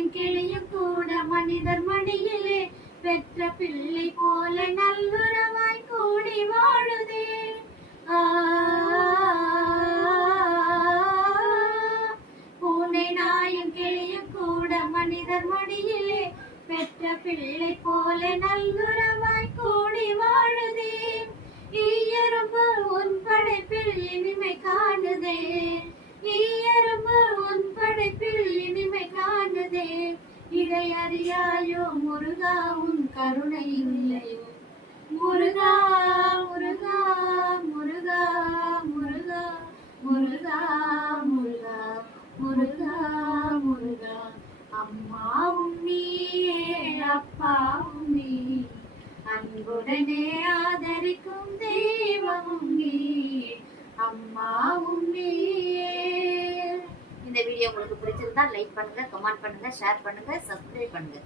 நாயும் கிளியும் கூட மனிதர் மடியிலே பெற்ற பிள்ளை போல நல்லுறவாய் கூடி வாழுதே. பூனை நாயும் கிளியும் கூட மனிதர் மடியிலே பெற்ற பிள்ளை போல நல்லுறவாய் கூடி வாழுதே. ஈயரும்பு உன் படைப்பில் இனிமை காணுதே. ஈயரும்பு உன் படைப்பில் இனிமை காணுதே. இதை அறியாயோ முருகா உன் கருணை இல்லையோ. முருகா முருகா முருகா முருகா முருகா முருகா முருகா முருகா. அம்மாவும் நீயே அப்பாவும் நீ, அன்புடனே ஆதரிக்கும் தெய்வமும் நீ, அம்மாவும் நீயே. இந்த வீடியோ உங்களுக்கு பிடிச்சிருந்தா லைக் பண்ணுங்க, கமெண்ட் பண்ணுங்க, ஷேர் பண்ணுங்க, சப்ஸ்கிரைப் பண்ணுங்க.